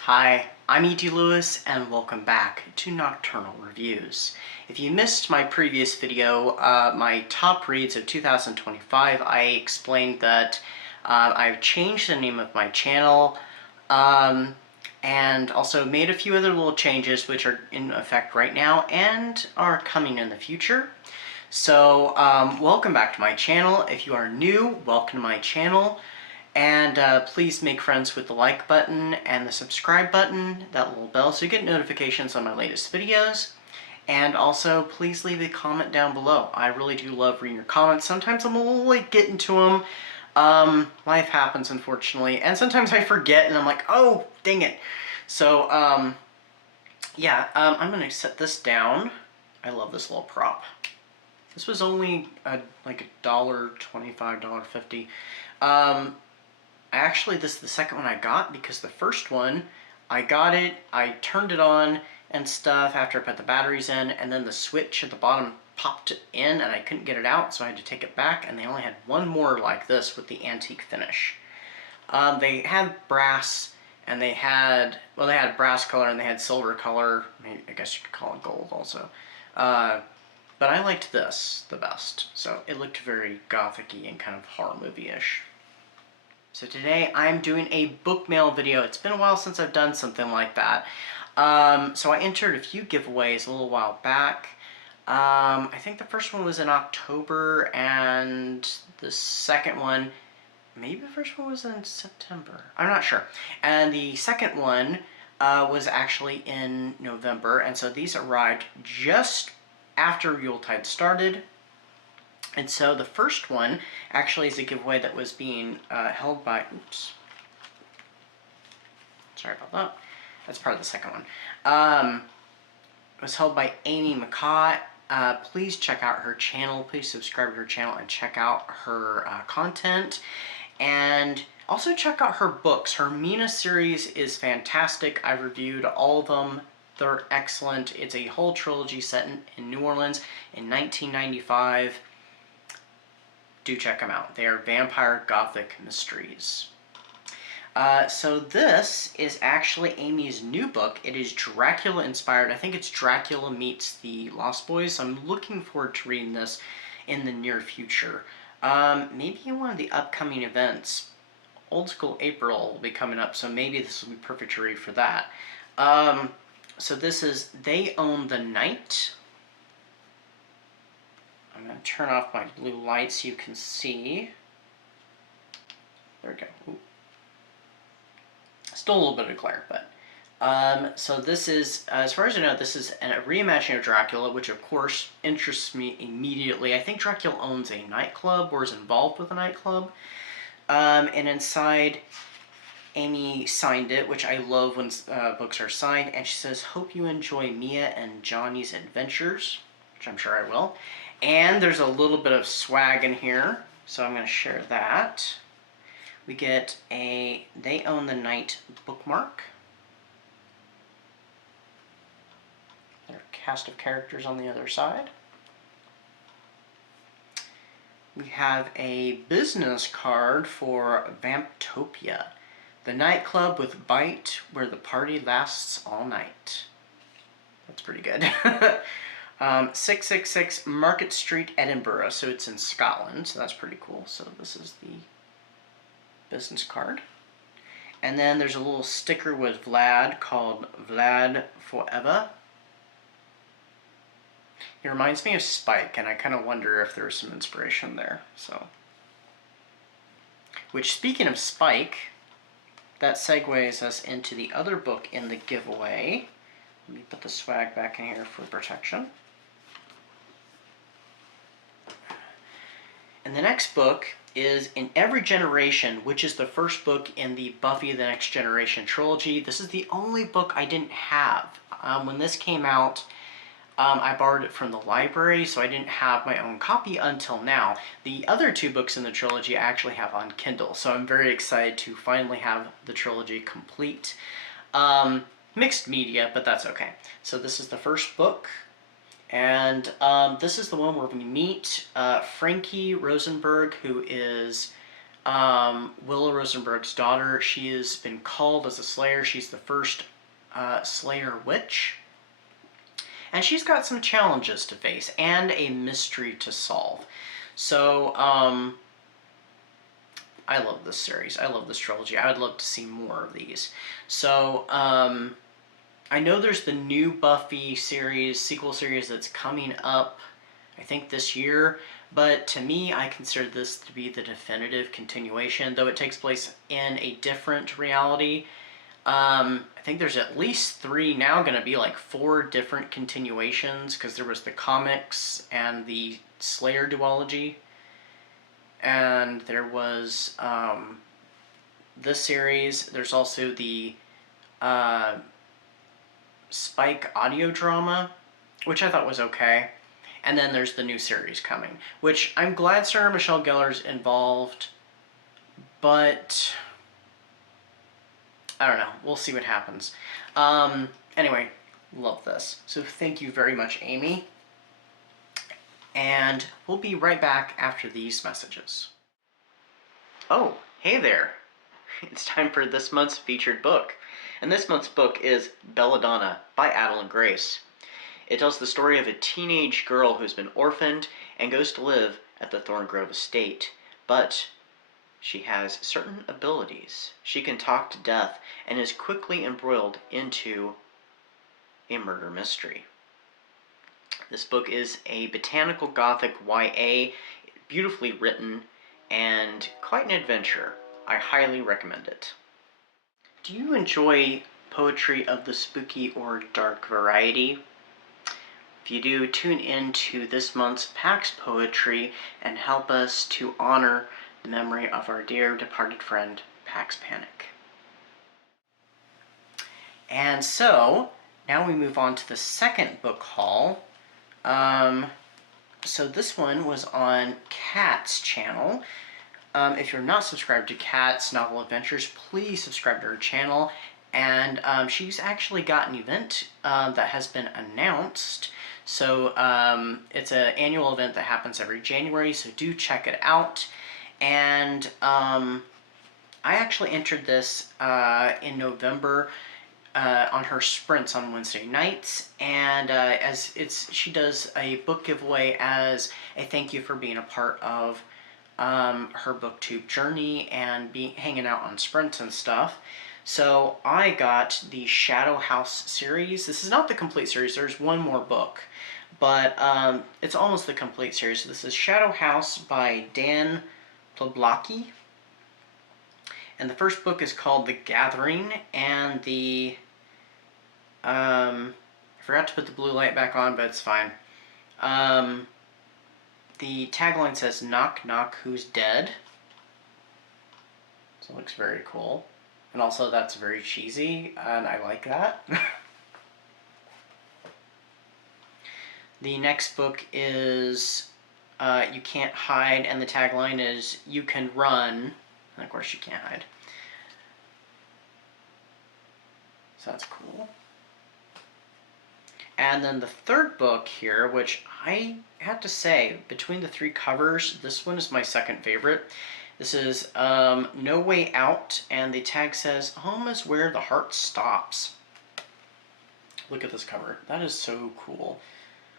Hi, I'm E.D. Lewis, and welcome back to Nocturnal Reviews. If you missed my previous video, my top reads of 2025, I explained that I've changed the name of my channel, and also made a few other little changes which are in effect right now and are coming in the future. So, welcome back to my channel. If you are new, welcome to my channel. And please make friends with the like button and the subscribe button, that little bell, so you get notifications on my latest videos. And also, please leave a comment down below. I really do love reading your comments. Sometimes I'm a little late getting to them. Life happens, unfortunately. And sometimes I forget and I'm like, oh, dang it. So, yeah, I'm going to set this down. I love this little prop. This was only like $1.25, $1.50. Actually, this is the second one I got because the first one, I got it, I turned it on and stuff after I put the batteries in, and then the switch at the bottom popped in and I couldn't get it out, so I had to take it back, and they only had one more like this with the antique finish. They had brass, and they had brass color and they had silver color. I guess you could call it gold also. But I liked this the best, so it looked very gothic-y and kind of horror movie-ish. So today I'm doing a book mail video. It's been a while since I've done something like that. So I entered a few giveaways a little while back. I think the first one was in October, and the second one, maybe the first one was in September. I'm not sure. And the second one was actually in November, and so these arrived just after Yuletide started. And so the first one actually is a giveaway that was being held by, oops, sorry about that. That's part of the second one. It was held by Amy McCott. Please check out her channel. Please subscribe to her channel and check out her content. And also check out her books. Her Mina series is fantastic. I've reviewed all of them. They're excellent. It's a whole trilogy set in New Orleans in 1995. Do check them out. They are vampire gothic mysteries. So this is actually Amy's new book. It is Dracula inspired. I think it's Dracula meets the Lost Boys. I'm looking forward to reading this in the near future. Maybe in one of the upcoming events. Old School April will be coming up, so maybe this will be perfect to read for that. So this is They Own the Night. I'm going to turn off my blue light so you can see. There we go. Ooh. Still a little bit of glare, but... so this is, as far as I know, this is a reimagining of Dracula, which of course interests me immediately. I think Dracula owns a nightclub, or is involved with a nightclub. And inside, Amy signed it, which I love when books are signed, and she says, "Hope you enjoy Mia and Johnny's adventures," which I'm sure I will. And there's a little bit of swag in here, so I'm going to share that. We get a They Own the Night bookmark. There are a cast of characters on the other side. We have a business card for Vamptopia, the nightclub with bite where the party lasts all night. That's pretty good. 666 Market Street, Edinburgh, so it's in Scotland, so that's pretty cool. So this is the business card. And then there's a little sticker with Vlad called Vlad Forever. He reminds me of Spike, and I kind of wonder if there's some inspiration there. So, which, speaking of Spike, that segues us into the other book in the giveaway. Let me put the swag back in here for protection. And the next book is In Every Generation, which is the first book in the Buffy the Next Generation trilogy. This is the only book I didn't have. When this came out, I borrowed it from the library, so I didn't have my own copy until now. The other two books in the trilogy I actually have on Kindle, so I'm very excited to finally have the trilogy complete. Mixed media, but that's okay. So this is the first book. And this is the one where we meet Frankie Rosenberg, who is Willow Rosenberg's daughter. She has been called as a slayer. She's the first slayer witch. And she's got some challenges to face and a mystery to solve. So, I love this series. I love this trilogy. I would love to see more of these. So, I know there's the new Buffy series, sequel series that's coming up, I think this year. But to me, I consider this to be the definitive continuation, though it takes place in a different reality. I think there's at least 3, now going to be like 4 different continuations, because there was the comics and the Slayer duology. And there was this series. There's also the Spike audio drama, which I thought was okay. And then there's the new series coming, which I'm glad Sarah Michelle Gellar's involved, but I don't know. We'll see what happens. Anyway, love this. So thank you very much, Amy. And we'll be right back after these messages. Oh, hey there. It's time for this month's featured book. And this month's book is Belladonna by Adeline Grace. It tells the story of a teenage girl who's been orphaned and goes to live at the Thorngrove estate. But she has certain abilities. She can talk to death and is quickly embroiled into a murder mystery. This book is a botanical gothic YA, beautifully written, and quite an adventure. I highly recommend it. Do you enjoy poetry of the spooky or dark variety? If you do, tune in to this month's PAX Poetry and help us to honor the memory of our dear departed friend, Pax Panic. And so, now we move on to the second book haul. So this one was on Kat's channel. If you're not subscribed to Kat's Novel Adventures, please subscribe to her channel. And she's actually got an event that has been announced. So it's an annual event that happens every January, so do check it out. And I actually entered this in November on her sprints on Wednesday nights, and she does a book giveaway as a thank you for being a part of her BookTube journey and hanging out on sprints and stuff. So I got the Shadow House series. This is not the complete series. There's one more book, but it's almost the complete series. So this is Shadow House by Dan Plablocky. And the first book is called The Gathering, and the I forgot to put the blue light back on, but it's fine. The tagline says, "Knock, knock, who's dead?" So it looks very cool. And also that's very cheesy, and I like that. The next book is You Can't Hide, and the tagline is, "You can run." And of course you can't hide. So that's cool. And then the third book here, which I have to say, between the 3 covers, this one is my second favorite. This is No Way Out, and the tag says, "Home is where the heart stops." Look at this cover. That is so cool.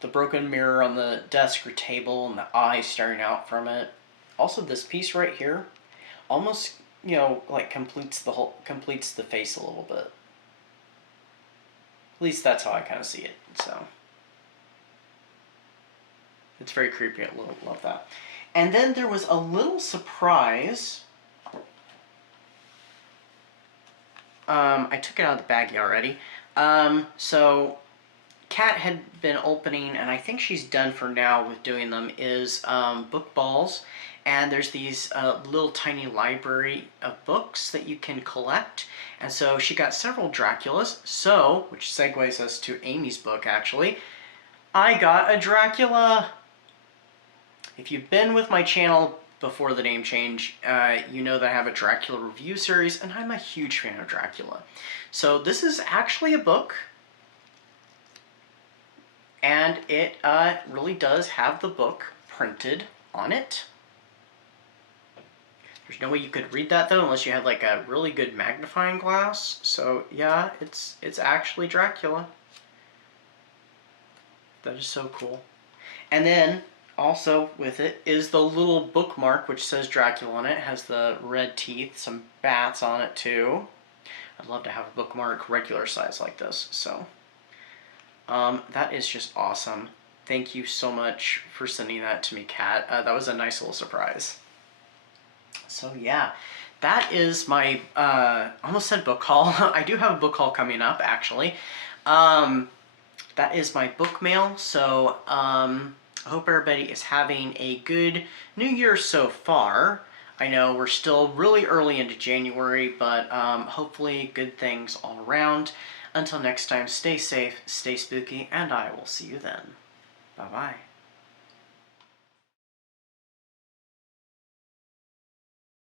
The broken mirror on the desk or table and the eye staring out from it. Also this piece right here almost, you know, like completes the face a little bit. At least that's how I kind of see it, so. It's very creepy, I love that. And then there was a little surprise. I took it out of the baggie already. So Kat had been opening, and I think she's done for now with doing them, is book balls. And there's these little tiny library of books that you can collect. And so she got several Draculas, which segues us to Amy's book actually. I got a Dracula! If you've been with my channel before the name change, you know that I have a Dracula review series, and I'm a huge fan of Dracula. So this is actually a book, and it really does have the book printed on it. There's no way you could read that though unless you had like a really good magnifying glass. So yeah, it's actually Dracula. That is so cool. And then also with it is the little bookmark which says Dracula on it. It has the red teeth, some bats on it too. I'd love to have a bookmark regular size like this. So that is just awesome. Thank you so much for sending that to me, Kat. That was a nice little surprise. So yeah, that is my, almost said book haul. I do have a book haul coming up, actually. That is my book mail. So I hope everybody is having a good New Year so far. I know we're still really early into January, but hopefully good things all around. Until next time, stay safe, stay spooky, and I will see you then. Bye-bye.